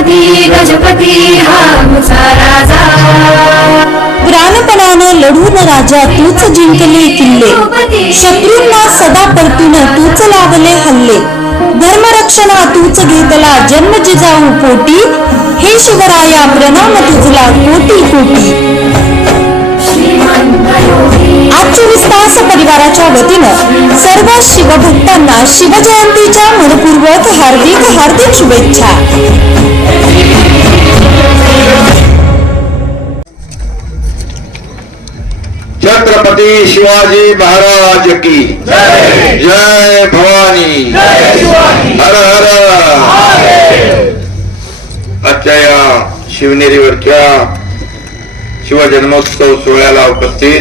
छत्रपती गजपती हा आमचा राजा. लढून राजा तूच जिंकले किल्ले. शत्रूंना सदा परतून तूच लावले हल्ले. धर्मरक्षणा तूच घेतला जन्म जिजाऊ पोटी. हे शिवराया प्रणाम तुझला कोटी कोटी. आजचे विस्तास आज परिवाराच्या वतीनं सर्व शिवभक्तांना शिवजयंतीच्या मनपूर्वक हार्दिक हार्दिक शुभेच्छा. छत्रपती शिवाजी महाराज की जय भवानी. हर हर. आजच्या या शिवनेरीवरच्या शिवजन्मोत्सव सोहळ्याला उपस्थित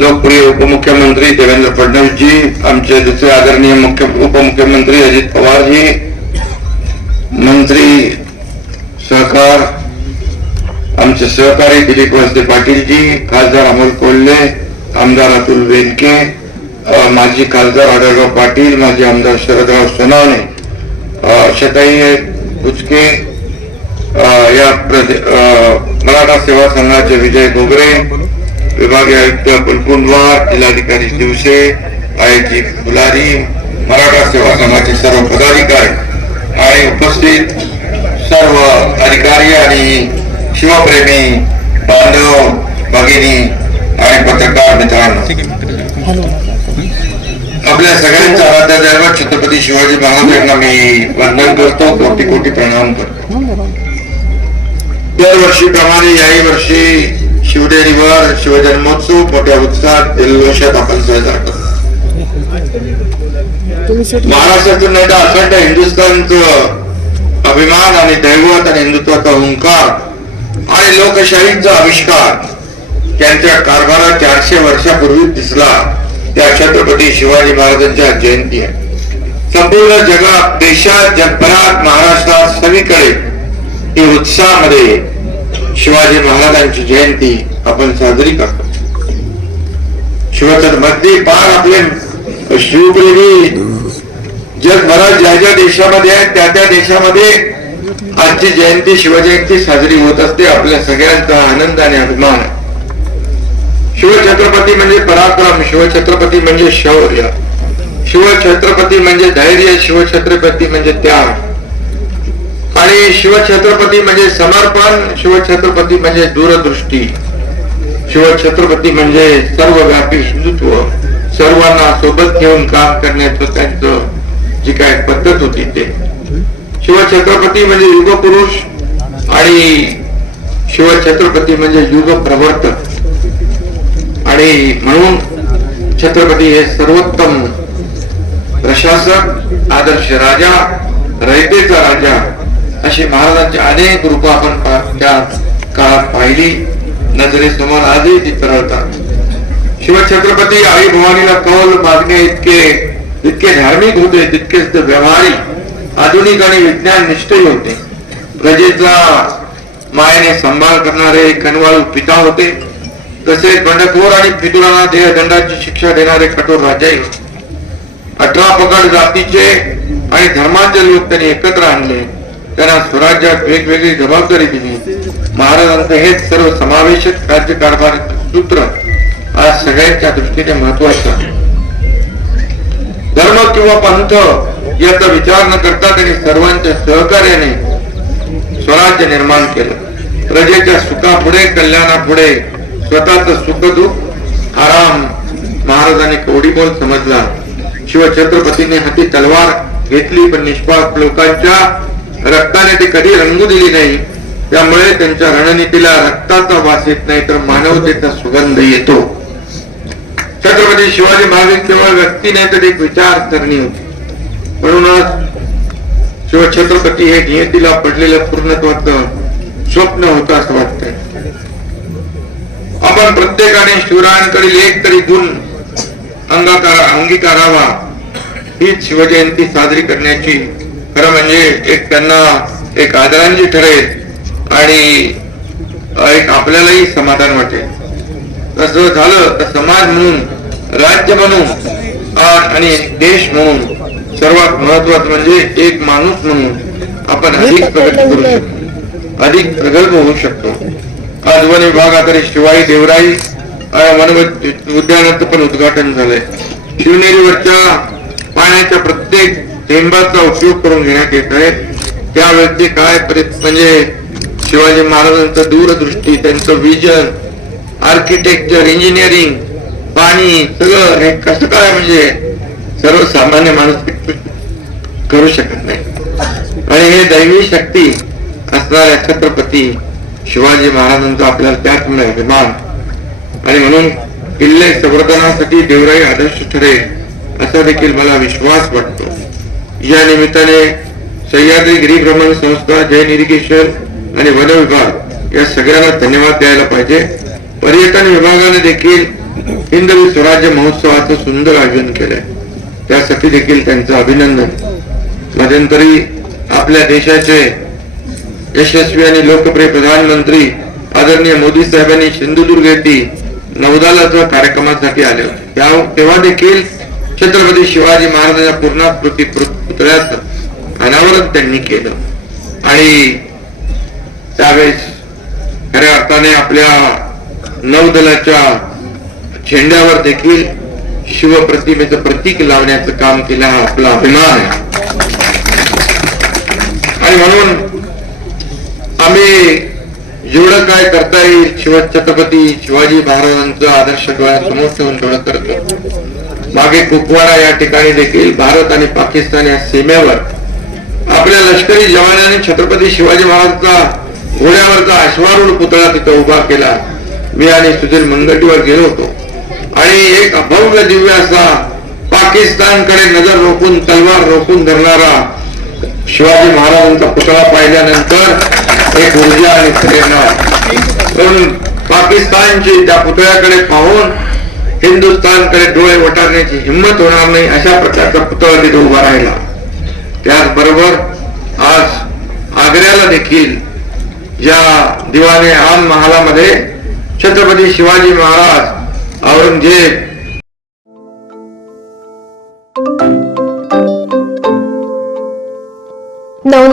लोकप्रिय उपमुख्यमंत्री देवेंद्र फडणवीसजी आमचे दुसरे आदरणीय मुख्य उपमुख्यमंत्री अजित पवारजी मंत्री सहकार आमचे सहकारी दिलीप पाटील पाटीलजी खासदार अमोल कोल्हे आमदार अतुल वेनके माजी खासदार आढळराव पाटील माजी आमदार शरदराव सोनावणे शताई उचके या मराठा सेवा संघाचे विजय घोगरे विभागीय आयुक्त कुलकुंडवार जिल्हाधिकारी दिवसे आयजी फुलारी मराठा सेवा संघाचे सर्व पदाधिकारी आणि उपस्थित. सर्व अधिकारी आणि शिवप्रेमी बांधव भगिनी आणि पत्रकार मित्रांनो. आपल्या सगळ्यांचा आराध्य दैवत छत्रपती शिवाजी महाराज यांना मी वंदन करतो. कोटी कोटी प्रणाम करतो. दरवर्षीप्रमाणे याही वर्षी शिवडेरीवर शिवजन्मोत्सव मोठ्या उत्साहात जल्लोषात आपण साजरा करतो. महाराष्ट्रातून नाही तर अखंड हिंदुस्थानचं अभिमान आणि दैवत आणि हिंदुत्वाचा हुंकार आणि लोकशाहीचा आविष्कार त्यांच्या कारभारात चारशे वर्षापूर्वी दिसला त्या छत्रपती शिवाजी महाराजांच्या जयंती आहे. संपूर्ण जगात देशात जगभरात महाराष्ट्रात सगळीकडे ही उत्साहामध्ये शिवाजी महाराजांची जयंती आपण साजरी करतो. शिवछत्रपती पार आपले शिवप्रेमी जगभरात ज्या ज्या देशामध्ये आहेत त्या त्या देशामध्ये आजची जयंती शिवजयंती साजरी होत असते. आपल्या सगळ्यांचा आनंद आणि अभिमान शिवछत्रपती म्हणजे पराक्रम शिवछत्रपती म्हणजे शौर्य शिवछत्रपती म्हणजे धैर्य शिवछत्रपती म्हणजे त्याग. आणि शिवछत्रपती म्हणजे समर्पण शिवछत्रपती म्हणजे दूरदृष्टी. शिवछत्रपती म्हणजे सर्वव्यापी हिंदुत्व. सर्वांना सोबत घेऊन काम करण्याचं त्यांचं जी काय पद्धत होती ते. शिवछत्रपती म्हणजे युगपुरुष आणि शिवछत्रपती म्हणजे युग प्रवर्तक. आणि म्हणून छत्रपती हे सर्वोत्तम प्रशासक आदर्श राजा रयतेचा राजा अशी महाराजांची अनेक रूप आपण त्या काळात पाहिली. नजरेसमोर आजही ती तरळतात शिवछत्रपती आई भवानीला कौल मागणे इतके इतके धार्मिक होते तितकेच ते व्यवहारी आधुनिक आणि विज्ञान निष्ठही होते. प्रजेचा मायेने सांभाळ करणारे कनवाळू पिता होते. तसेच बंडखोर आणि फितुरांना देहदंडाची शिक्षा देणारे कठोर राजाही होते. अठरा पकड जातीचे आणि धर्माचे लोक त्यांनी एकत्र आणले. त्यांना स्वराज्यात वेगवेगळी जबाबदारी दिली. महाराजांचं हेच सर्व समावेशक राज्यकारभार सूत्र आज सगळ्यांच्या दृष्टीने महत्वाचं आहे. धर्म किंवा पंथ याचा विचार न करता त्यांनी सर्वांच्या सहकार्याने स्वराज्य निर्माण केलं. प्रजेच्या सुखापुढे कल्याणापुढे स्वतःच सुख दुःख आराम महाराजांनी कवडीबोल समजला. शिवछत्रपतीने हाती तलवार घेतली पण निष्पाप लोकांच्या रक्ताने ती कधी रंगू दिली नाही त्यामुळे त्यांच्या रणनीतीला रक्ताचा वास येत नाही तर मानवतेचा सुगंध येतो. छत्रपती शिवाजी महाराज केवळ व्यक्ती नाही तर एक विचारसरणी होती. म्हणूनच शिवछत्रपती हे नियतीला पडलेलं पूर्णत्वाचं स्वप्न होतं असं वाटतंय. आपण प्रत्येकाने शिवरायांकडील एक तरी गुण अंगाकार अंगीकारावा हीच शिवजयंती साजरी करण्याची खरं म्हणजे एक त्यांना एक आदरांची ठरेल आणि एक आपल्यालाही समाधान वाटेल. तसं झालं तर समाज म्हणून राज्य म्हणून आणि देश म्हणून सर्वात महत्वाचं म्हणजे एक माणूस म्हणून आपण अधिक प्रगती करू शकतो. अधिक प्रगल्भ होऊ शकतो. आज वन विभागात शिवाई देवराई वन उद्यानाचं पण उद्घाटन झालंय. शिवनेरीवरच्या पाण्याच्या प्रत्येक थेंबाचा उपयोग करून घेण्यात येत आहे. त्यावेळी काय म्हणजे शिवाजी महाराजांचं दूरदृष्टी त्यांचं विजन आर्किटेक्चर इंजिनिअरिंग पाणी सगळं हे कसं काय म्हणजे सर्वसामान्य माणूस करू शकत नाही. आणि हे दैवी शक्ती असणाऱ्या छत्रपती शिवाजी महाराजांचा आपल्याला त्याचमुळे अभिमान. आणि म्हणून किल्ले संवर्धनासाठी देवराई आदर्श ठरेल असा देखील मला विश्वास वाटतो. या निमित्ताने सह्याद्री गिरीभ्रमण संस्था जैन इरिगेशन आणि वन विभाग या सगळ्यांना धन्यवाद द्यायला पाहिजे. पर्यटन विभागाने देखील हिंदवी स्वराज्य महोत्सवाचं सुंदर आयोजन केलंय. त्यासाठी देखील त्यांचं अभिनंदन. मध्यंतरी आपल्या देशाचे यशस्वी आणि लोकप्रिय प्रधानमंत्री आदरणीय मोदी साहेबांनी सिंधुदुर्ग येथे नौदलाच्या कार्यक्रमासाठी आले होते. तेव्हा देखील छत्रपती शिवाजी महाराजांच्या पूर्णाकृती पुतळ्याचं अनावरण त्यांनी केलं. आणि त्यावेळेस खऱ्या अर्थाने आपल्या नौदलाच्या झेंड्यावर देखील शिवप्रतिमेचं प्रतीक लावण्याचं काम केलं हा आपला अभिमान आहे. आणि म्हणून आम्ही जेवढं काय करता येईल शिव छत्रपती शिवाजी महाराजांचा आदर्श डोळ्यासमोर ठेवून तेवढं करतो मागे कुपवाडा या ठिकाणी देखील भारत आणि पाकिस्तान या सीमेवर आपल्या लष्करी जवानांनी छत्रपती शिवाजी महाराजांचा घोड्यावरचा अश्वारूढ पुतळा तिथं उभा केला. मी आणि सुधीर मंगटीवर गेलो होतो. आणि एक अभव्य दिव्य असा पाकिस्तानकडे नजर रोखून तलवार रोखून धरणारा शिवाजी महाराजांचा पुतळा पाहिल्यानंतर एक ऊर्जा आणि प्रेरणा. पण पाकिस्तानची त्या पुतळ्याकडे पाहून हिंदुस्थानकडे डोळे वटारण्याची हिंमत होणार नाही अशा प्रकारचा पुतळा तिथे उभा राहिला. त्याचबरोबर आज आग्र्याला देखील या दिवाने आम महालामध्ये छत्रपती शिवाजी महाराज औरंगजेब